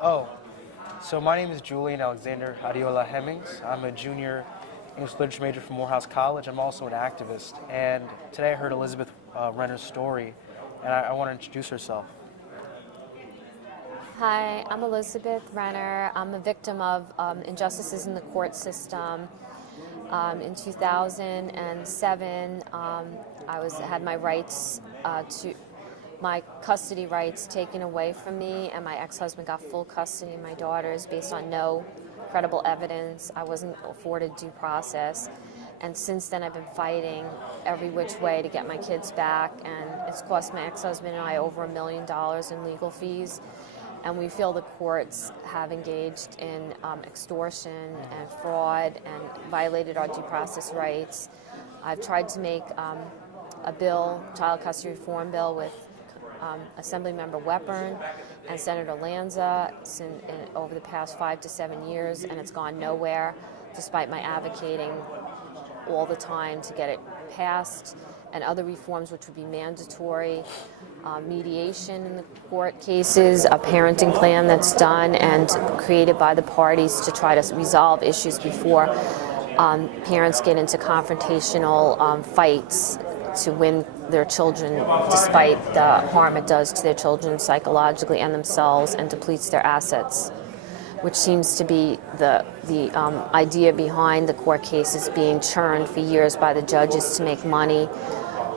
Oh, so my name is Julian Alexander Adiola Hemmings. I'm a junior English literature major from Morehouse College. I'm also an activist. And today I heard Elizabeth Renner's story, and I want to introduce herself. Hi, I'm Elizabeth Renner. I'm a victim of injustices in the court system. In 2007, had my rights my custody rights taken away from me, and my ex-husband got full custody of my daughters based on no credible evidence. I wasn't afforded due process. And since then, I've been fighting every which way to get my kids back, and it's cost my ex-husband and I over $1 million in legal fees. And we feel the courts have engaged in extortion and fraud and violated our due process rights. I've tried to make a bill, child custody reform bill, with Assemblymember Wepburn and Senator Lanza over the past 5 to 7 years, and it's gone nowhere, despite my advocating all the time to get it passed, and other reforms which would be mandatory, mediation in the court cases, a parenting plan that's done and created by the parties to try to resolve issues before parents get into confrontational fights to win their children, despite the harm it does to their children psychologically and themselves, and depletes their assets, which seems to be the idea behind the court cases being churned for years by the judges to make money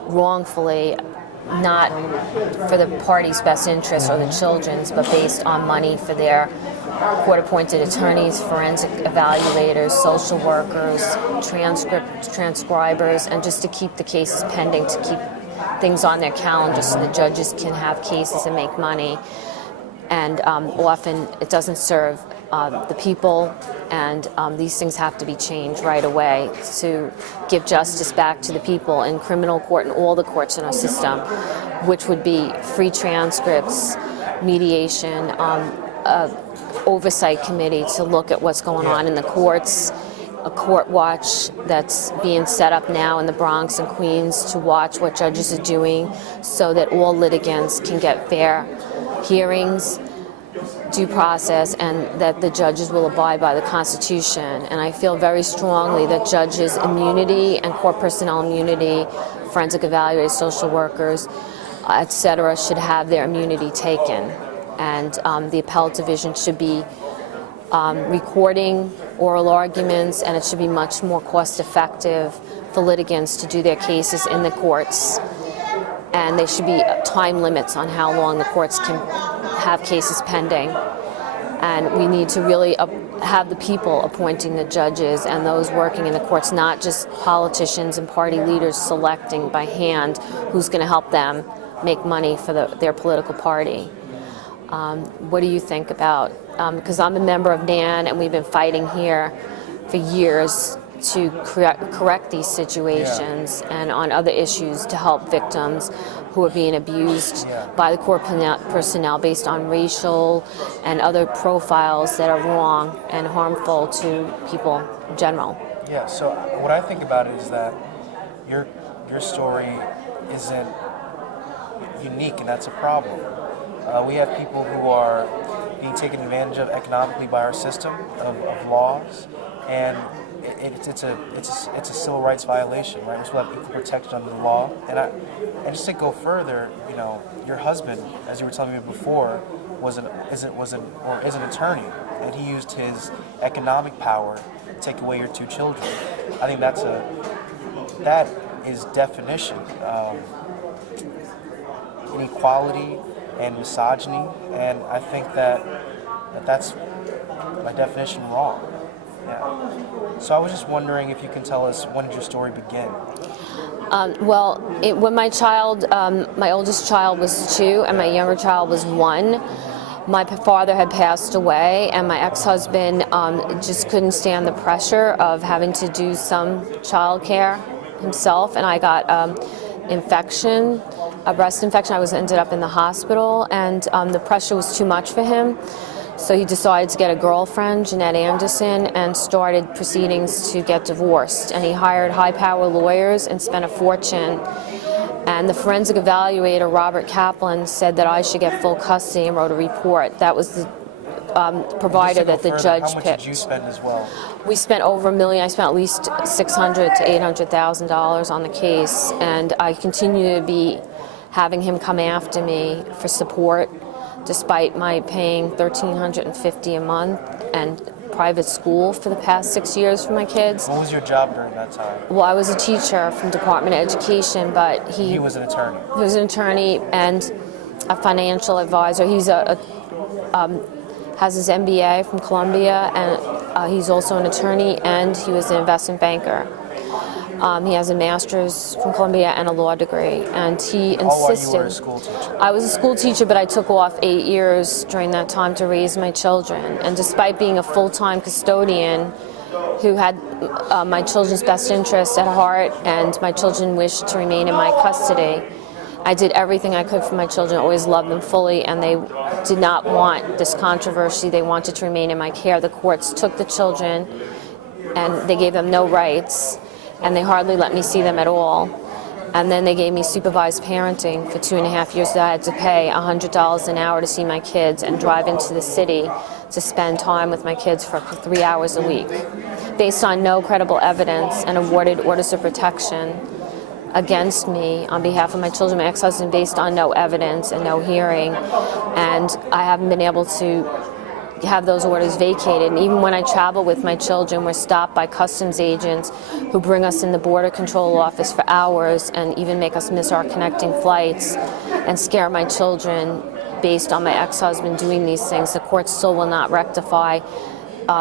wrongfully, not for the party's best interest or the children's, but based on money for their court-appointed attorneys, forensic evaluators, social workers, transcribers, and just to keep the cases pending, to keep things on their calendar so the judges can have cases and make money. And often it doesn't serve the people, and these things have to be changed right away to give justice back to the people in criminal court and all the courts in our system, which would be free transcripts, mediation, oversight committee to look at what's going on in the courts, a court watch that's being set up now in the Bronx and Queens to watch what judges are doing so that all litigants can get fair hearings, due process, and that the judges will abide by the Constitution. And I feel very strongly that judges' immunity and court personnel immunity, forensic evaluators, social workers, etc., should have their immunity taken. And the appellate division should be recording oral arguments, and it should be much more cost-effective for litigants to do their cases in the courts. And there should be time limits on how long the courts can have cases pending. And we need to really have the people appointing the judges and those working in the courts, not just politicians and party leaders selecting by hand who's going to help them make money for their political party. What do you think about, because I'm a member of NAN and we've been fighting here for years to correct these situations and on other issues to help victims who are being abused by the court personnel based on racial and other profiles that are wrong and harmful to people in general. Yeah, so what I think about it is that your story isn't unique, and that's a problem. We have people who are being taken advantage of economically by our system of laws, and it's a civil rights violation, right? We're supposed to have equal protection under the law. And just to go further, your husband, as you were telling me before, is an attorney, and he used his economic power to take away your two children. I think that is definition inequality and misogyny, and I think that's by definition wrong. Yeah. So I was just wondering if you can tell us, when did your story begin? When my oldest child was 2 and my younger child was 1, my father had passed away, and my ex-husband just couldn't stand the pressure of having to do some child care himself, and I got infection, a breast infection. I ended up in the hospital, and the pressure was too much for him. So he decided to get a girlfriend, Jeanette Anderson, and started proceedings to get divorced. And he hired high-power lawyers and spent a fortune. And the forensic evaluator, Robert Kaplan, said that I should get full custody and wrote a report. That was the provider that the Further, judge how much picked. did you spend as well? We spent over $1 million. I spent at least $600,000 to $800,000 on the case, and I continue to be having him come after me for support, despite my paying $1,350 a month and private school for the past 6 years for my kids. What was your job during that time? Well, I was a teacher from Department of Education, but He was an attorney. He was an attorney and a financial advisor. He's has his MBA from Columbia, and he's also an attorney, and he was an investment banker. He has a master's from Columbia and a law degree, and he How long insisted. you were a school teacher? I was a school teacher, but I took off 8 years during that time to raise my children. And despite being a full-time custodian who had my children's best interests at heart, and my children wished to remain in my custody, I did everything I could for my children, always loved them fully, and they did not want this controversy. They wanted to remain in my care. The courts took the children, and they gave them no rights, and they hardly let me see them at all. And then they gave me supervised parenting for 2.5 years that I had to pay $100 an hour to see my kids and drive into the city to spend time with my kids for 3 hours a week, based on no credible evidence, and awarded orders of protection against me on behalf of my children, my ex-husband, based on no evidence and no hearing. And I haven't been able to have those orders vacated. And even when I travel with my children, we're stopped by customs agents who bring us in the border control office for hours and even make us miss our connecting flights and scare my children based on my ex-husband doing these things. The court still will not rectify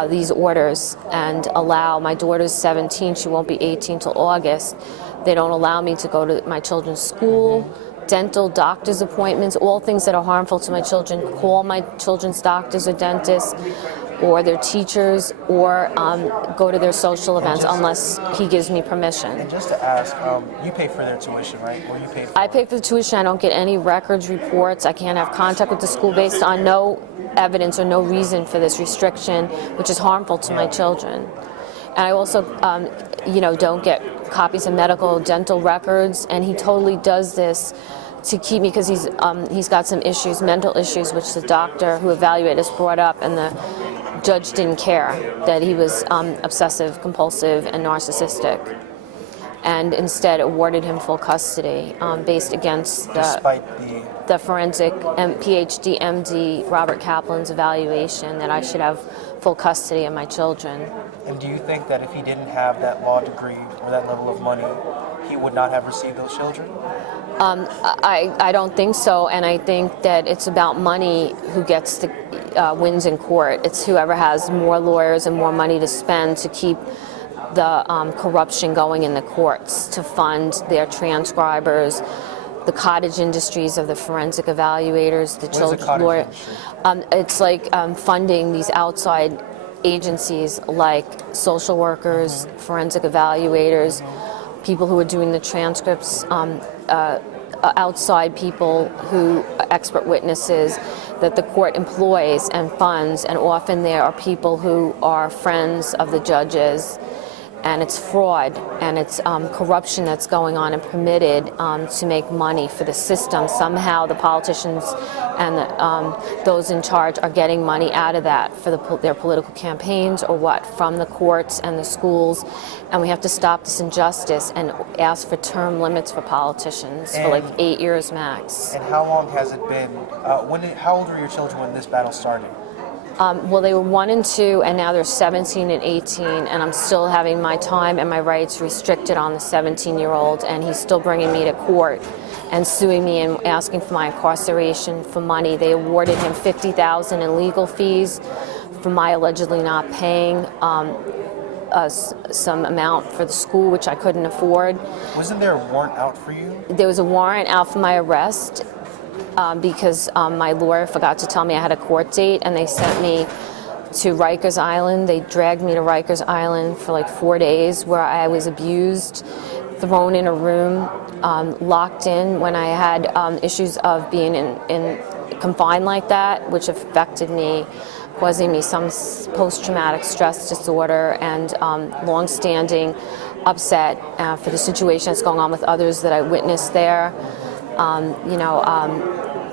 these orders and allow. My daughter's 17, she won't be 18 till August. They don't allow me to go to my children's school, dental, doctor's appointments, all things that are harmful to my children. Call my children's doctors or dentists or their teachers, or go to their social events unless he gives me permission. And just to ask, you pay for their tuition, right? Or you pay for I pay for the tuition. I don't get any records, reports. I can't have contact with the school based on no evidence or no reason for this restriction, which is harmful to my children. And I also, don't get copies of medical, dental records, and he totally does this to keep me, because he's got some issues, mental issues, which the doctor who evaluated us brought up, and the judge didn't care that he was obsessive, compulsive, and narcissistic, and instead awarded him full custody based against the forensic PhD, MD Robert Kaplan's evaluation that I should have full custody of my children. And do you think that if he didn't have that law degree or that level of money, he would not have received those children? I don't think so, and I think that it's about money who gets the wins in court. It's whoever has more lawyers and more money to spend to keep the corruption going in the courts, to fund their transcribers, the cottage industries of the forensic evaluators, the children's lawyers. It's like funding these outside agencies like social workers, forensic evaluators, people who are doing the transcripts, outside people who expert witnesses that the court employs and funds, and often there are people who are friends of the judges, and it's fraud and it's corruption that's going on and permitted to make money for the system. Somehow the politicians and those in charge are getting money out of that for their political campaigns, or what, from the courts and the schools. And we have to stop this injustice and ask for term limits for politicians for like 8 years max. And how long has it been? How old were your children when this battle started? Well, they were 1 and 2, and now they're 17 and 18, and I'm still having my time and my rights restricted on the 17-year-old, and he's still bringing me to court and suing me and asking for my incarceration for money. They awarded him $50,000 in legal fees for my allegedly not paying some amount for the school, which I couldn't afford. Wasn't there a warrant out for you? There was a warrant out for my arrest. Because my lawyer forgot to tell me I had a court date, and they sent me to Rikers Island. They dragged me to Rikers Island for like 4 days, where I was abused, thrown in a room, locked in when I had issues of being in confined like that, which affected me, causing me some post-traumatic stress disorder and long-standing upset for the situation that's going on with others that I witnessed there.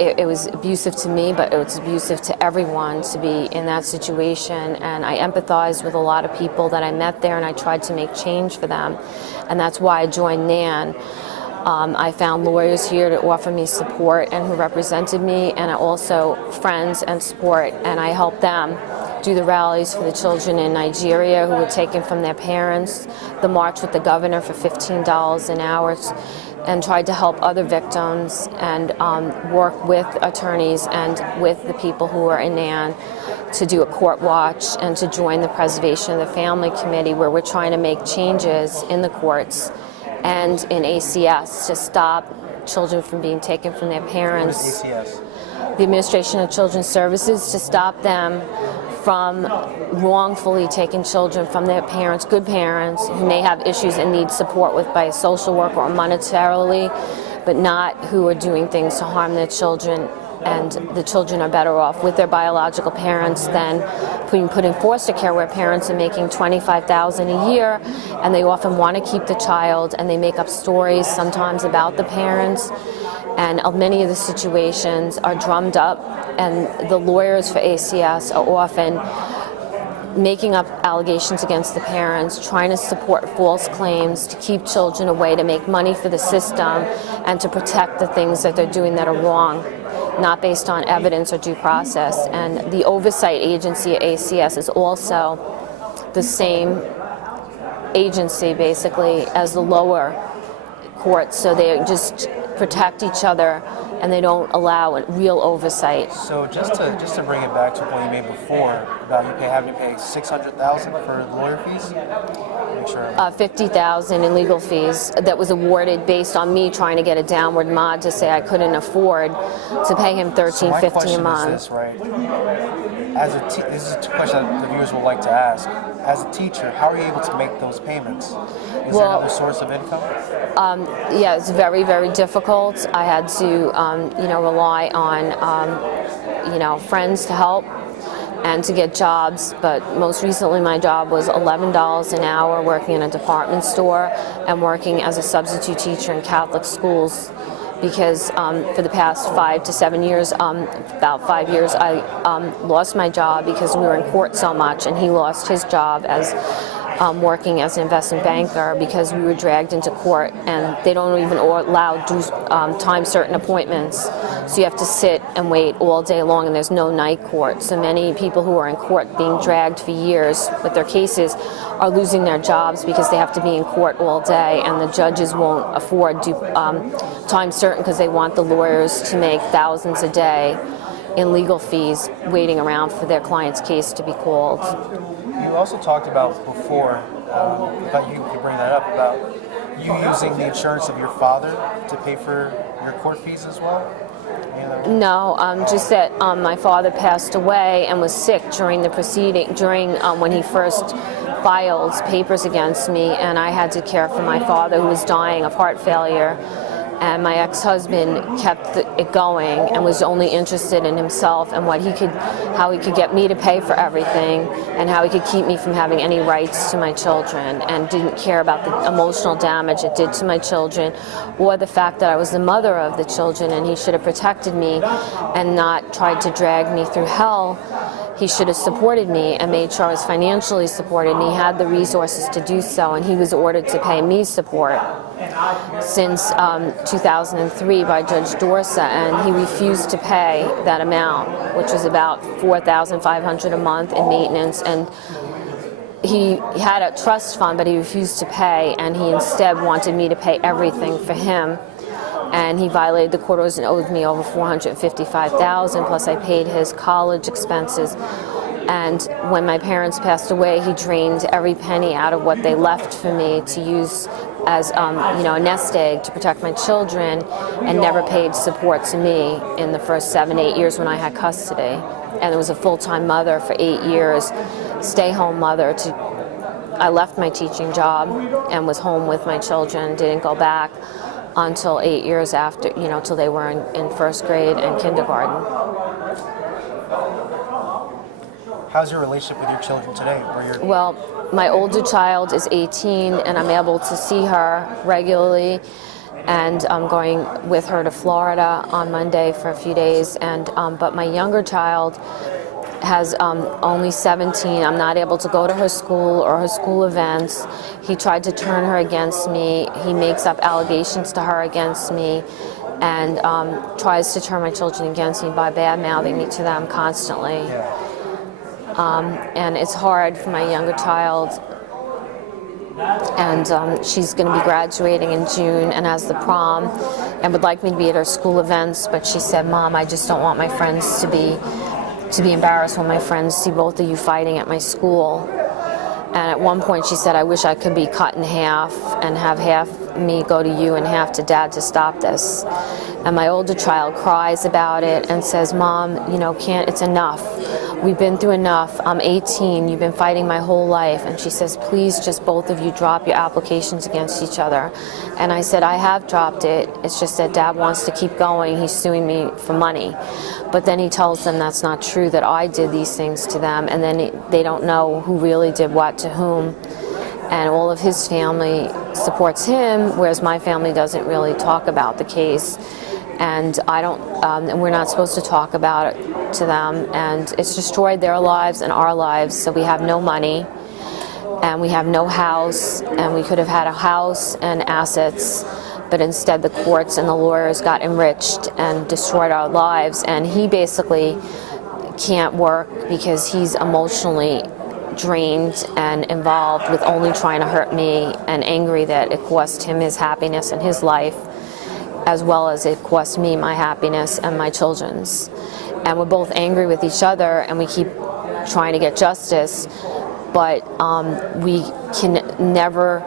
it was abusive to me, but it was abusive to everyone to be in that situation. And I empathized with a lot of people that I met there, and I tried to make change for them. And that's why I joined NAN. I found lawyers here to offer me support and who represented me, and also friends and support, and I helped them do the rallies for the children in Nigeria who were taken from their parents, the march with the governor for $15 an hour, and tried to help other victims and work with attorneys and with the people who are in NAN to do a court watch and to join the Preservation of the Family Committee, where we're trying to make changes in the courts and in ACS to stop children from being taken from their parents. What is ACS? The Administration of Children's Services, to stop them from wrongfully taking children from their parents, good parents, who may have issues and need support with by a social worker or monetarily, but not who are doing things to harm their children. And the children are better off with their biological parents than being put in foster care, where parents are making $25,000 a year, and they often want to keep the child, and they make up stories sometimes about the parents. And many of the situations are drummed up, and the lawyers for ACS are often making up allegations against the parents, trying to support false claims to keep children away, to make money for the system, and to protect the things that they're doing that are wrong, not based on evidence or due process. And the oversight agency at ACS is also the same agency, basically, as the lower courts, so they just protect each other and they don't allow real oversight. So just to bring it back to a point you made before about having to pay $600,000 for lawyer fees. Make sure. $50,000 in legal fees that was awarded based on me trying to get a downward mod to say I couldn't afford to pay him $13.50 a month. Is this, right? This is a question that the viewers would like to ask. As a teacher, how are you able to make those payments? Is there another source of income? Yeah, it's very, very difficult. I had to, rely on, friends to help and to get jobs. But most recently, my job was $11 an hour, working in a department store and working as a substitute teacher in Catholic schools. Because for the past 5 to 7 years, about 5 years, I lost my job because we were in court so much, and he lost his job as working as an investment banker because we were dragged into court, and they don't even allow time certain appointments. So you have to sit and wait all day long, and there's no night court. So many people who are in court being dragged for years with their cases are losing their jobs because they have to be in court all day, and the judges won't afford time certain because they want the lawyers to make thousands a day in legal fees waiting around for their client's case to be called. You also talked about before, if you could bring that up, about you using the insurance of your father to pay for your court fees as well? No, just that my father passed away and was sick during the proceeding, when he first filed papers against me, and I had to care for my father who was dying of heart failure. And my ex-husband kept it going and was only interested in himself and how he could get me to pay for everything and how he could keep me from having any rights to my children, and didn't care about the emotional damage it did to my children or the fact that I was the mother of the children, and he should have protected me and not tried to drag me through hell. He should have supported me and made sure I was financially supported, and he had the resources to do so, and he was ordered to pay me support since 2003 by Judge Dorsa, and he refused to pay that amount, which was about $4,500 a month in maintenance. And he had a trust fund, but he refused to pay, and he instead wanted me to pay everything for him. And he violated the court orders and owed me over $455,000, plus I paid his college expenses. And when my parents passed away, he drained every penny out of what they left for me to use as a nest egg to protect my children, and never paid support to me in the first 7-8 years when I had custody. And I was a full-time mother for 8 years, stay-home mother. I left my teaching job and was home with my children, didn't go back until 8 years after, till they were in first grade and kindergarten. How's your relationship with your children today? Well, my older child is 18, and I'm able to see her regularly, and I'm going with her to Florida on Monday for a few days. And but my younger child has only 17. I'm not able to go to her school or her school events. He tried to turn her against me. He makes up allegations to her against me, and tries to turn my children against me by bad-mouthing me to them constantly. And it's hard for my younger child, and she's going to be graduating in June and has the prom and would like me to be at her school events, but she said, Mom, I just don't want my friends to be embarrassed when my friends see both of you fighting at my school. And at one point she said, I wish I could be cut in half and have half me go to you and half to Dad to stop this. And my older child cries about it and says, Mom, you know, it's enough. We've been through enough. I'm 18. You've been fighting my whole life. And she says, please, just both of you drop your applications against each other. And I said, I have dropped it. It's just that Dad wants to keep going. He's suing me for money. But then he tells them that's not true, that I did these things to them. And then they don't know who really did what to whom. And all of his family supports him, whereas my family doesn't really talk about the case. And we're not supposed to talk about it to them. And it's destroyed their lives and our lives. So we have no money, and we have no house, and we could have had a house and assets, but instead the courts and the lawyers got enriched and destroyed our lives. And he basically can't work because he's emotionally drained and involved with only trying to hurt me, and angry that it cost him his happiness and his life, as well as it cost me my happiness and my children's. And we're both angry with each other, and we keep trying to get justice, but we can never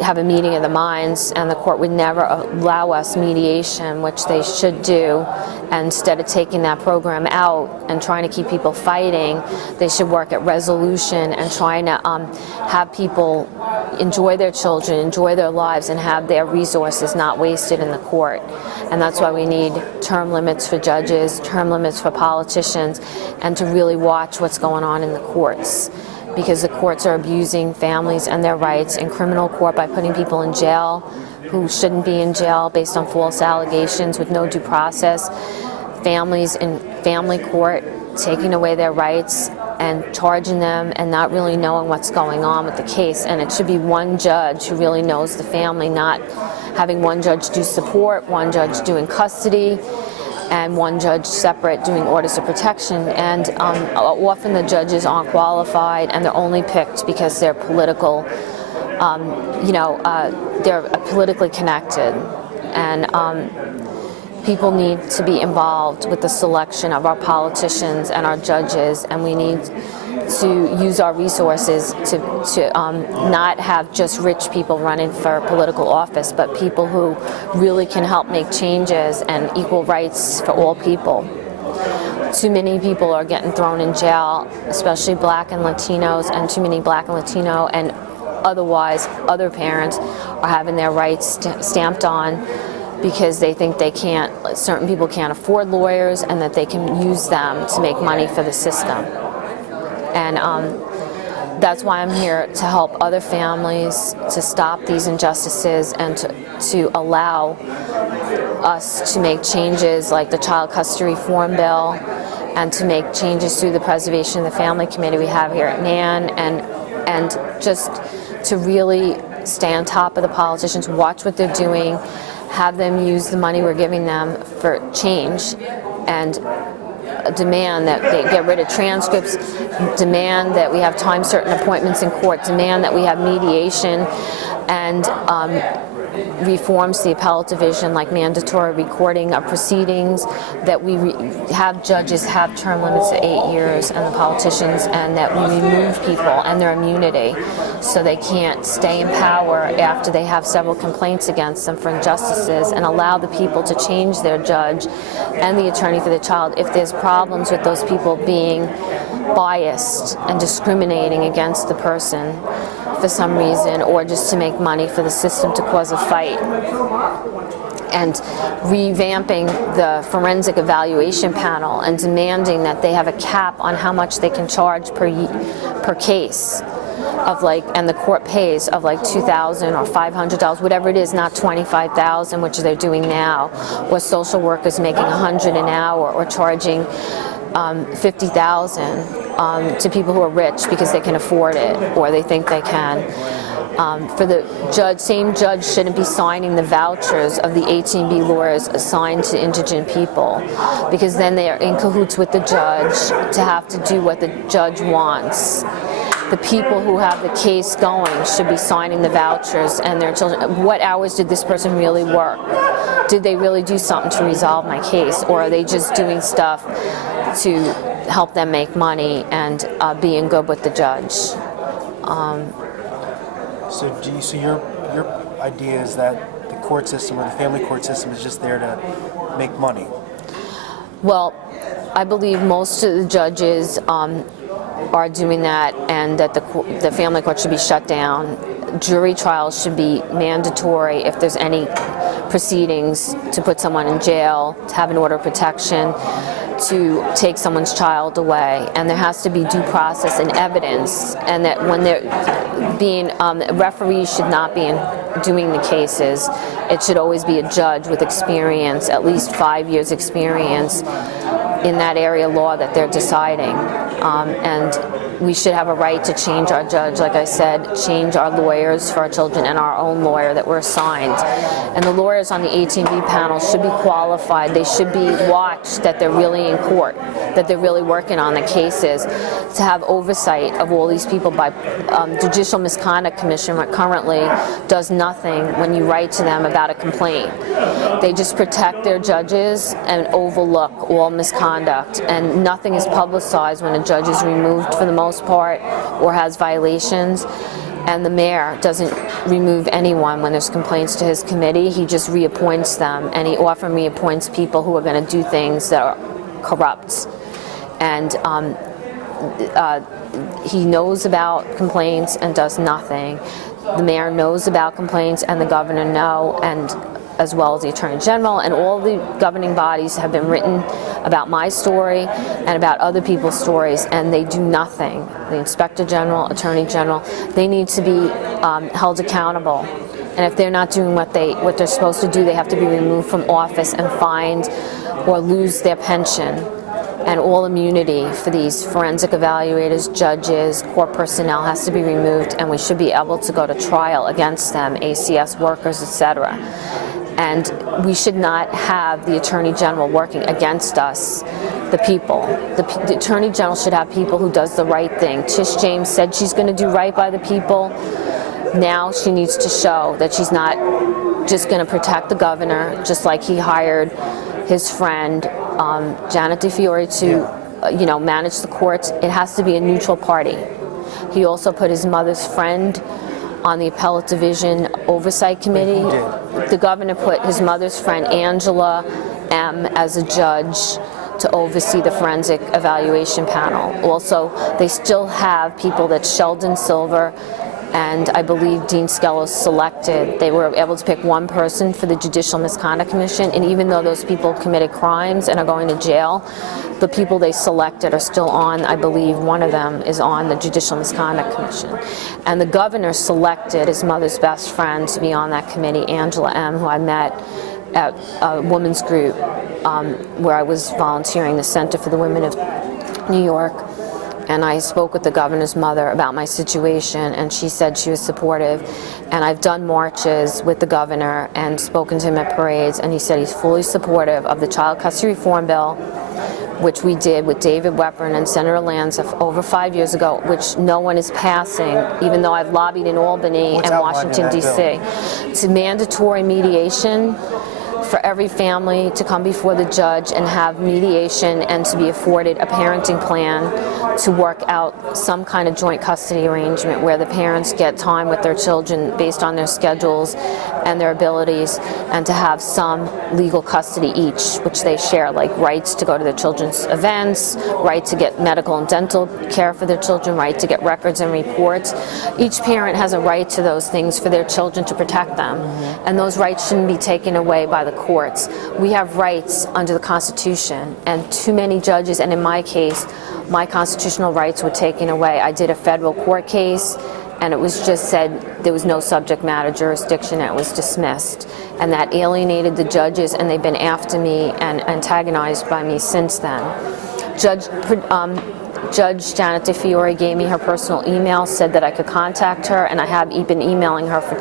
have a meeting of the minds, and the court would never allow us mediation, which they should do. And instead of taking that program out and trying to keep people fighting, they should work at resolution and trying to have people enjoy their children, enjoy their lives, and have their resources not wasted in the court. And that's why we need term limits for judges, term limits for politicians, and to really watch what's going on in the courts, because the courts are abusing families and their rights in criminal court by putting people in jail who shouldn't be in jail based on false allegations with no due process. Families in family court taking away their rights and charging them and not really knowing what's going on with the case. And it should be one judge who really knows the family, not having one judge do support, one judge doing custody, and one judge separate doing orders of protection. And often the judges aren't qualified, and they're only picked because they're political, they're politically connected. And people need to be involved with the selection of our politicians and our judges, and we need to use our resources to not have just rich people running for political office, but people who really can help make changes and equal rights for all people. Too many people are getting thrown in jail, especially Black and Latinos, and too many Black and Latino and otherwise other parents are having their rights stamped on because they think certain people can't afford lawyers, and that they can use them to make money for the system. And that's why I'm here, to help other families to stop these injustices and to allow us to make changes like the Child Custody Reform Bill, and to make changes through the Preservation of the Family Committee we have here at NAN, and just to really stay on top of the politicians, watch what they're doing, have them use the money we're giving them for change, and demand that they get rid of transcripts, demand that we have time-certain appointments in court, demand that we have mediation, and reforms to the appellate division, like mandatory recording of proceedings, that we have judges have term limits of 8 years, and the politicians, and that we remove people and their immunity so they can't stay in power after they have several complaints against them for injustices, and allow the people to change their judge and the attorney for the child if there's problems with those people being biased and discriminating against the person for some reason, or just to make money for the system to cause a fight. And revamping the forensic evaluation panel and demanding that they have a cap on how much they can charge per case. of like, and the court pays of like $2,000 or $500, whatever it is, not $25,000, which they're doing now, or social workers making $100 an hour, or charging $50,000 to people who are rich because they can afford it or they think they can. For the same judge shouldn't be signing the vouchers of the 18B lawyers assigned to indigent people, because then they are in cahoots with the judge to have to do what the judge wants. The people who have the case going should be signing the vouchers, and their children. What hours did this person really work? Did they really do something to resolve my case, or are they just doing stuff to help them make money and being good with the judge? So your idea is that the court system or the family court system is just there to make money? Well, I believe most of the judges are doing that, and that the family court should be shut down. Jury trials should be mandatory if there's any proceedings to put someone in jail, to have an order of protection, to take someone's child away, and there has to be due process and evidence, and that when they're being, referees should not be doing the cases. It should always be a judge with experience, at least 5 years experience in that area of law that they're deciding. And we should have a right to change our judge, like I said, change our lawyers for our children and our own lawyer that we're assigned. And the lawyers on the 18B panel should be qualified. They should be watched that they're really in court, that they're really working on the cases, to have oversight of all these people by Judicial Misconduct Commission currently does nothing when you write to them about a complaint. They just protect their judges and overlook all misconduct, and nothing is publicized when a judge is removed for the most part or has violations. And the mayor doesn't remove anyone when there's complaints to his committee. He just reappoints them, and he often reappoints people who are going to do things that are corrupt. And he knows about complaints and does nothing. The mayor knows about complaints, and the governor knows, and as well as the Attorney General, and all the governing bodies have been written about my story and about other people's stories, and they do nothing. The Inspector General, Attorney General, they need to be held accountable. And if they're not doing what they're supposed to do, they have to be removed from office and fined or lose their pension. And all immunity for these forensic evaluators, judges, court personnel has to be removed, and we should be able to go to trial against them, ACS workers, etc. And we should not have the Attorney General working against us, the people. The Attorney General should have people who does the right thing. Tish James said she's going to do right by the people. Now she needs to show that she's not just going to protect the governor, just like he hired his friend Janet DeFiore to manage the courts. It has to be a neutral party. He also put his mother's friend on the Appellate Division Oversight Committee. The governor put his mother's friend Angela M. as a judge to oversee the forensic evaluation panel. Also, they still have people that Sheldon Silver and I believe Dean Skelos selected. They were able to pick one person for the Judicial Misconduct Commission, and even though those people committed crimes and are going to jail, the people they selected are still on, I believe one of them is on the Judicial Misconduct Commission. And the governor selected his mother's best friend to be on that committee, Angela M., who I met at a women's group where I was volunteering, the Center for the Women of New York. And I spoke with the governor's mother about my situation, and she said she was supportive. And I've done marches with the governor and spoken to him at parades, and he said he's fully supportive of the Child Custody Reform Bill, which we did with David Weprin and Senator Lanza over 5 years ago, which no one is passing, even though I've lobbied in Albany and Washington, D.C. It's mandatory mediation for every family to come before the judge and have mediation, and to be afforded a parenting plan to work out some kind of joint custody arrangement where the parents get time with their children based on their schedules and their abilities, and to have some legal custody each, which they share, like rights to go to their children's events, right to get medical and dental care for their children, right to get records and reports. Each parent has a right to those things for their children to protect them, and those rights shouldn't be taken away by the courts. We have rights under the Constitution, and too many judges, and in my case, my constitutional rights were taken away. I did a federal court case, and it was just said there was no subject matter jurisdiction, and it was dismissed. And that alienated the judges, and they've been after me and antagonized by me since then. Judge Janet DeFiore gave me her personal email, said that I could contact her, and I have been emailing her for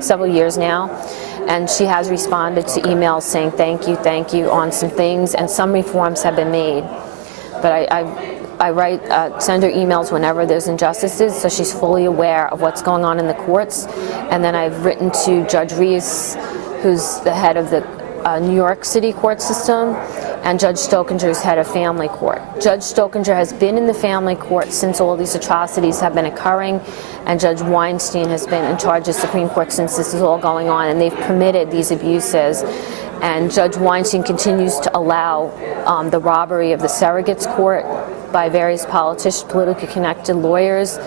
several years now. And she has responded to emails saying thank you on some things, and some reforms have been made. But I send her emails whenever there's injustices, so she's fully aware of what's going on in the courts. And then I've written to Judge Reese, who's the head of the New York City court system, and Judge Stokinger, who's head of family court. Judge Stokinger has been in the family court since all these atrocities have been occurring, and Judge Weinstein has been in charge of Supreme Court since this is all going on, and they've permitted these abuses. And Judge Weinstein continues to allow the robbery of the surrogates court by various politicians, politically connected lawyers,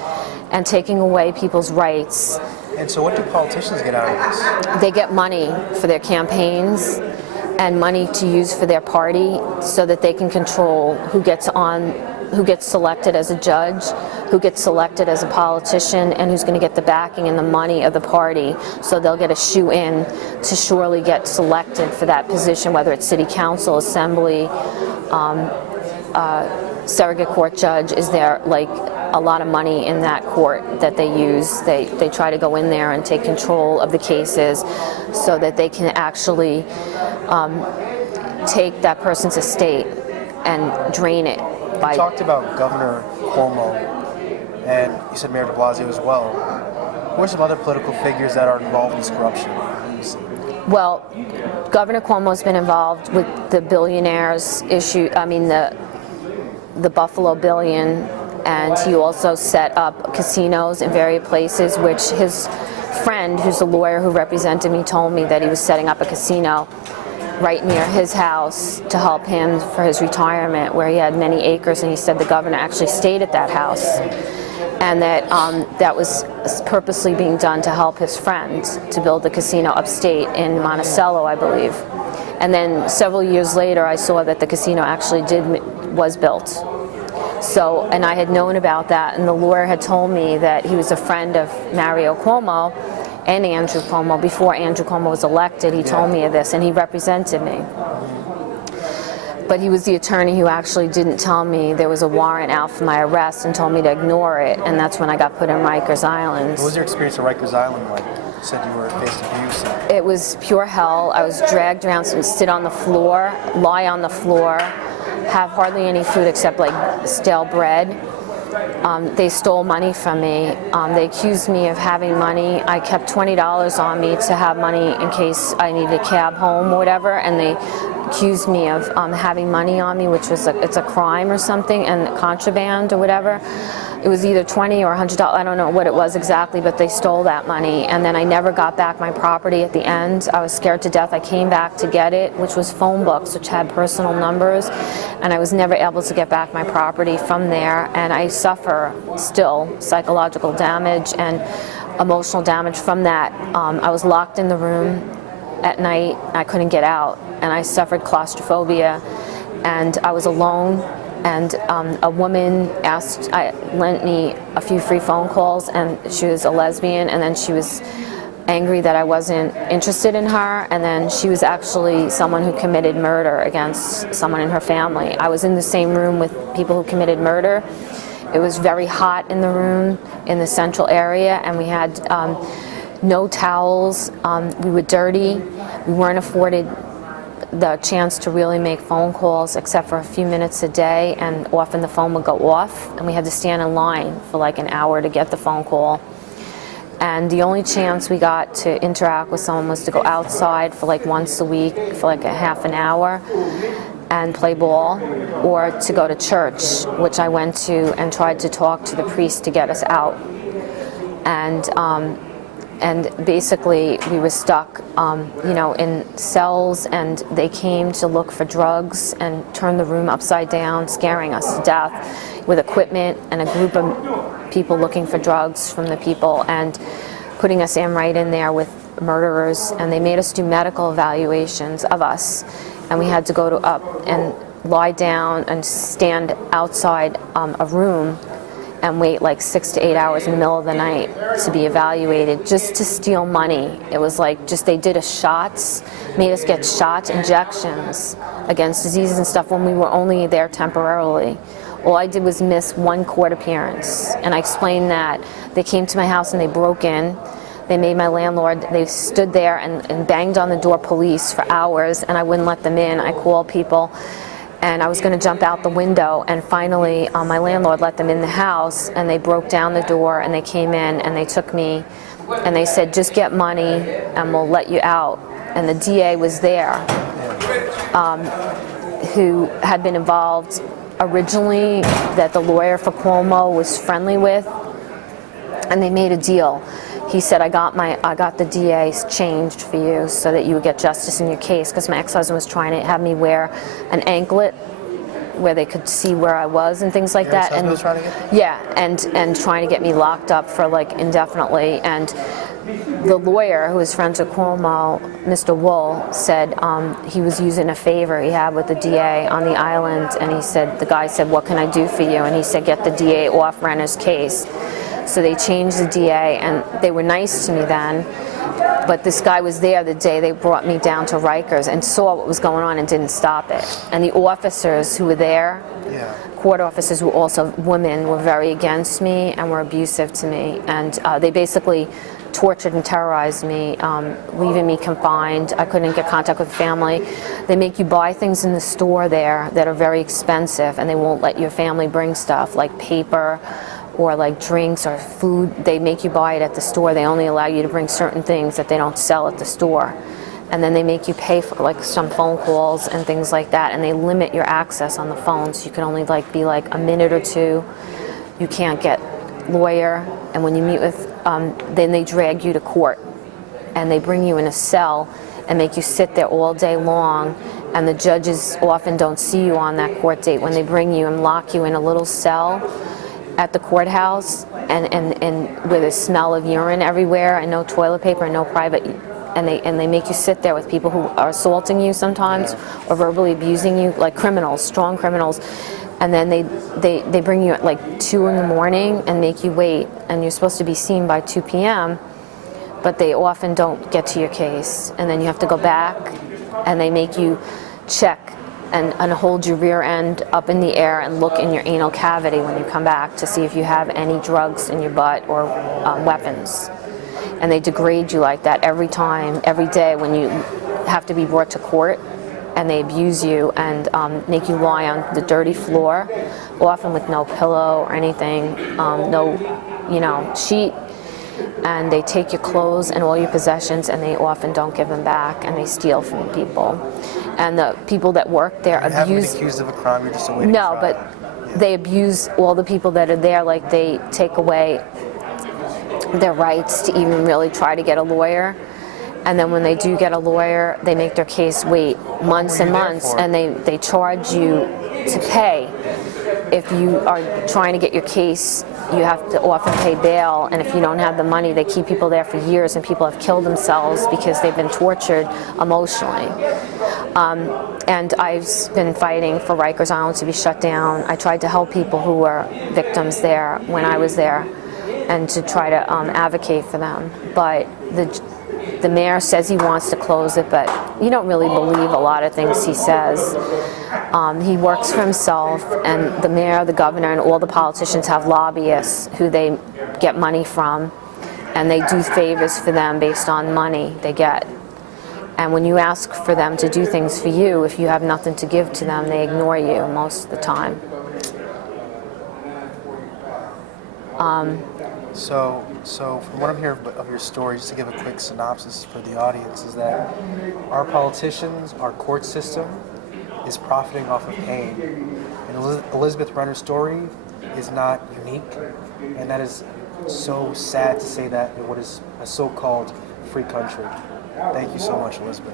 and taking away people's rights. And so what do politicians get out of this? They get money for their campaigns and money to use for their party so that they can control who gets selected as a judge, who gets selected as a politician, and who's going to get the backing and the money of the party. So they'll get a shoe-in to surely get selected for that position, whether it's city council, assembly, surrogate court judge. Is there like a lot of money in that court that they use? They try to go in there and take control of the cases so that they can actually take that person's estate and drain it. You talked about Governor Cuomo, and you said Mayor de Blasio as well. Who are some other political figures that are involved in this corruption? Well, Governor Cuomo's been involved with the billionaires issue, the Buffalo Billion, and he also set up casinos in various places, which his friend, who's a lawyer who represented me, told me that he was setting up a casino right near his house to help him for his retirement, where he had many acres, and he said the governor actually stayed at that house, and that that was purposely being done to help his friend to build the casino upstate in Monticello, I believe. And then several years later, I saw that the casino actually was built. So, and I had known about that, and the lawyer had told me that he was a friend of Mario Cuomo and Andrew Cuomo. Before Andrew Cuomo was elected, he told me of this, and he represented me. But he was the attorney who actually didn't tell me there was a warrant out for my arrest and told me to ignore it, and that's when I got put in Rikers Island. What was your experience at Rikers Island like? You said you were faced abuse. It was pure hell. I was dragged around, so sit on the floor, lie on the floor, have hardly any food except like stale bread. They stole money from me. They accused me of having money. I kept $20 on me to have money in case I needed a cab home or whatever, and they accused me of having money on me, which was it's a crime or something, and contraband or whatever. It was either $20 or $100. I don't know what it was exactly, but they stole that money, and then I never got back my property at the end. I was scared to death. I came back to get it, which was phone books, which had personal numbers, and I was never able to get back my property from there, and I suffer still psychological damage and emotional damage from that. I was locked in the room at night. I couldn't get out, and I suffered claustrophobia, and I was alone. And a woman lent me a few free phone calls, and she was a lesbian, and then she was angry that I wasn't interested in her, and then she was actually someone who committed murder against someone in her family. I was in the same room with people who committed murder. It was very hot in the room in the central area, and we had no towels. We were dirty. We weren't afforded the chance to really make phone calls except for a few minutes a day, and often the phone would go off, and we had to stand in line for like an hour to get the phone call. And the only chance we got to interact with someone was to go outside for like once a week for like a half an hour and play ball, or to go to church, which I went to and tried to talk to the priest to get us out. And basically we were stuck, in cells, and they came to look for drugs and turned the room upside down, scaring us to death with equipment and a group of people looking for drugs from the people. And putting us in right in there with murderers, and they made us do medical evaluations of us, and we had to go to up and lie down and stand outside a room and wait like 6 to 8 hours in the middle of the night to be evaluated just to steal money. It was like just they did us shots, made us get shots, injections against diseases and stuff when we were only there temporarily. All I did was miss one court appearance, and I explained that. They came to my house and they broke in. They made my landlord, they stood there and banged on the door, police, for hours, and I wouldn't let them in. I called people, and I was going to jump out the window, and finally my landlord let them in the house, and they broke down the door, and they came in, and they took me, and they said, just get money, and we'll let you out. And the DA was there, who had been involved originally, that the lawyer for Cuomo was friendly with, and they made a deal. He said, I got the DA's changed for you so that you would get justice in your case, because my ex-husband was trying to have me wear an anklet where they could see where I was and things like that. And was trying to get yeah, and trying to get me locked up for like indefinitely. And the lawyer who was friends with Cuomo, Mr. Wool, said he was using a favor he had with the DA on the island, and he said, the guy said, what can I do for you? And he said, get the DA off Renner's case. So they changed the DA, and they were nice to me then, but this guy was there the day they brought me down to Rikers and saw what was going on and didn't stop it. And the officers who were there, court officers who were also women, were very against me and were abusive to me, and they basically tortured and terrorized me, leaving me confined. I couldn't get contact with family. They make you buy things in the store there that are very expensive, and they won't let your family bring stuff like paper or like drinks or food. They make you buy it at the store. They only allow you to bring certain things that they don't sell at the store. And then they make you pay for like some phone calls and things like that, and they limit your access on the phone, so you can only like be like a minute or two. You can't get lawyer, and when you meet with, then they drag you to court, and they bring you in a cell and make you sit there all day long, and the judges often don't see you on that court date when they bring you and lock you in a little cell at the courthouse, and with a smell of urine everywhere, and no toilet paper and no private, and they make you sit there with people who are assaulting you sometimes, or verbally abusing you, like criminals, strong criminals. And then they bring you at like 2 in the morning and make you wait, and you're supposed to be seen by 2 p.m., but they often don't get to your case. And then you have to go back, and they make you check and hold your rear end up in the air and look in your anal cavity when you come back to see if you have any drugs in your butt or weapons. And they degrade you like that every time, every day when you have to be brought to court. And they abuse you and make you lie on the dirty floor, often with no pillow or anything, no sheet. And they take your clothes and all your possessions, and they often don't give them back, and they steal from people. And the people that work there You haven't abuse. been accused of a crime, you're just awaiting No, trial. but they abuse all the people that are there. Like they take away their rights to even really try to get a lawyer. And then when they do get a lawyer, they make their case wait months and months, and they charge you to pay. If you are trying to get your case, you have to often pay bail, and if you don't have the money, they keep people there for years, and people have killed themselves because they've been tortured emotionally. And I've been fighting for Rikers Island to be shut down. I tried to help people who were victims there when I was there, and to try to advocate for them. But the mayor says he wants to close it, but you don't really believe a lot of things he says. He works for himself, and the mayor, the governor, and all the politicians have lobbyists who they get money from, and they do favors for them based on money they get. And when you ask for them to do things for you, if you have nothing to give to them, they ignore you most of the time. So from what I'm hearing of your story, just to give a quick synopsis for the audience, is that our politicians, our court system, is profiting off of pain. And Elizabeth Renner's story is not unique, and that is so sad to say that in what is a so-called free country. Thank you so much, Elizabeth.